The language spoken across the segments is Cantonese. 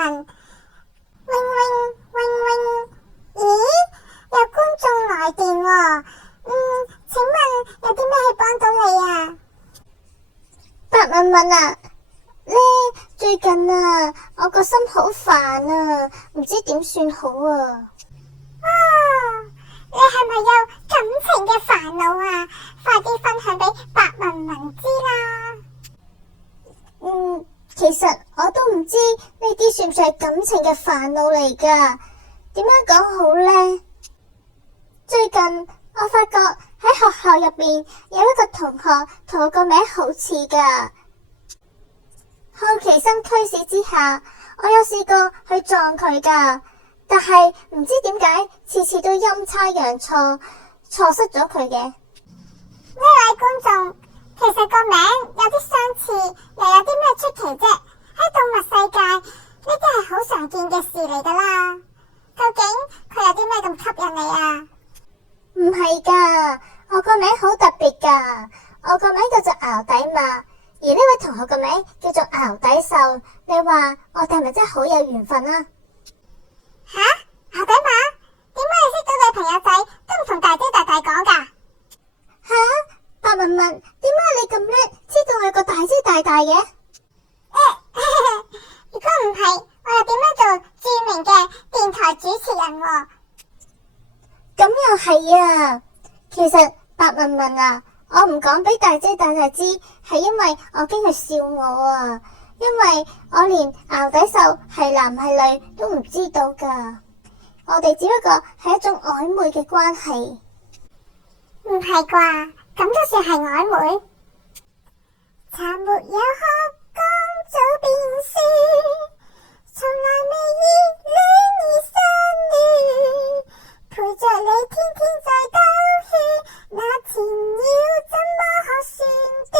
問。嗡嗡嗡嗡，咦，有觀眾來電喎。請問有啲咩可以幫到你啊？白文文啊，最近啊，我個心好煩啊，唔知點算好啊。你係咪有感情嘅煩惱啊？快啲分享俾白文文知啦。其實我都唔知呢啲算唔算係感情嘅煩惱嚟噶，點樣講好呢？最近我發覺喺學校入邊有一個同學同我個名好似噶，好奇心驅使之下，我有試過去撞佢噶，但係唔知點解次次都陰差陽錯，錯失咗佢嘅。呢位觀眾，其實個名有啲相似，又有啲咩出奇啫？喺動物世界，呢啲係好常見嘅事嚟噶啦。究竟佢有啲咩咁吸引你啊？唔係噶，我個名好特別噶，我個名叫做淆底馬，而呢位同學個名叫做淆底獸。你話我哋係咪真係好有緣分啊？吓，淆底馬，點解你識到女朋友仔都唔同大姐大大講噶？吓，白文文，點解你咁叻，知道我有個大姐大大嘅？如果唔係，我又點樣做著名嘅電台主持人喎？咁又係啊！其實白文文啊，我唔講俾大姐大大知，係因為我驚佢笑我啊。因為我連淆底獸係男係女都唔知道噶，我哋只不過係一種曖昧嘅關係。唔係啩？咁都算係曖昧？曾沒有學講早便是，從來未熱戀已相戀，陪着你天天在兜圈，那纏繞怎麼可算短？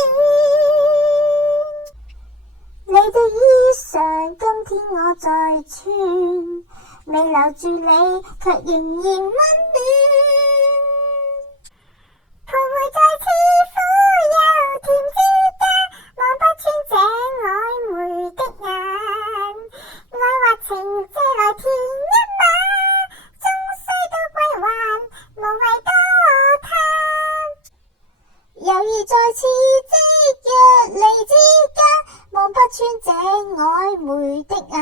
你的衣裳今天我在穿，未留住你卻仍然溫暖。徘徊在似乎又甜之間，望不穿這曖昧的眼，愛或情借來填一晚，終須都歸還，無謂多貪。猶豫在此即若離之間，望不穿這曖昧的眼，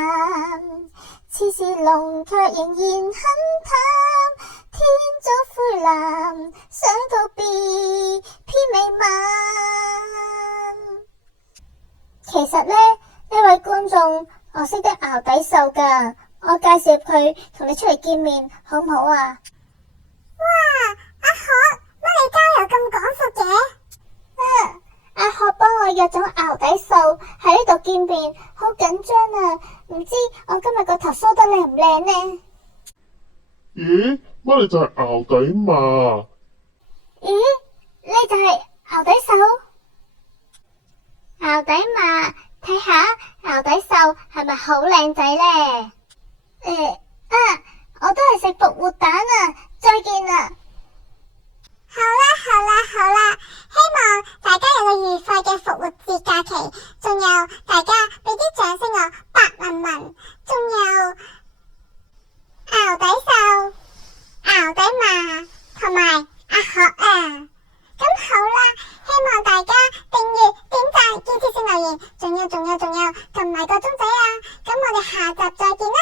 似是龍卻仍然很淡，天早灰藍，想告別偏未晚。其實呢位觀眾我識得淆底獸噶，我介紹佢同你出嚟見面好唔好啊？哇，阿學，乜你交友咁廣闊嘅？阿學幫我約咗淆底獸喺呢度見面，好緊張啊！唔知我今日個頭梳得靚唔靚呢？咦，乜你就係淆底馬？咦，你就係淆底獸？淆底馬，睇下淆底獸係咪好靚仔呢？我都係食復活蛋啊！再見啦！好啦，希望大家有個愉快嘅復活節假期，仲有大家俾啲掌聲我白文文，仲有淆底獸、淆底馬同埋阿學啊！咁好啦，希望大家訂閱、點讚、建設性留言，仲有，撳埋個鐘仔啊！咁我哋下集再見啦！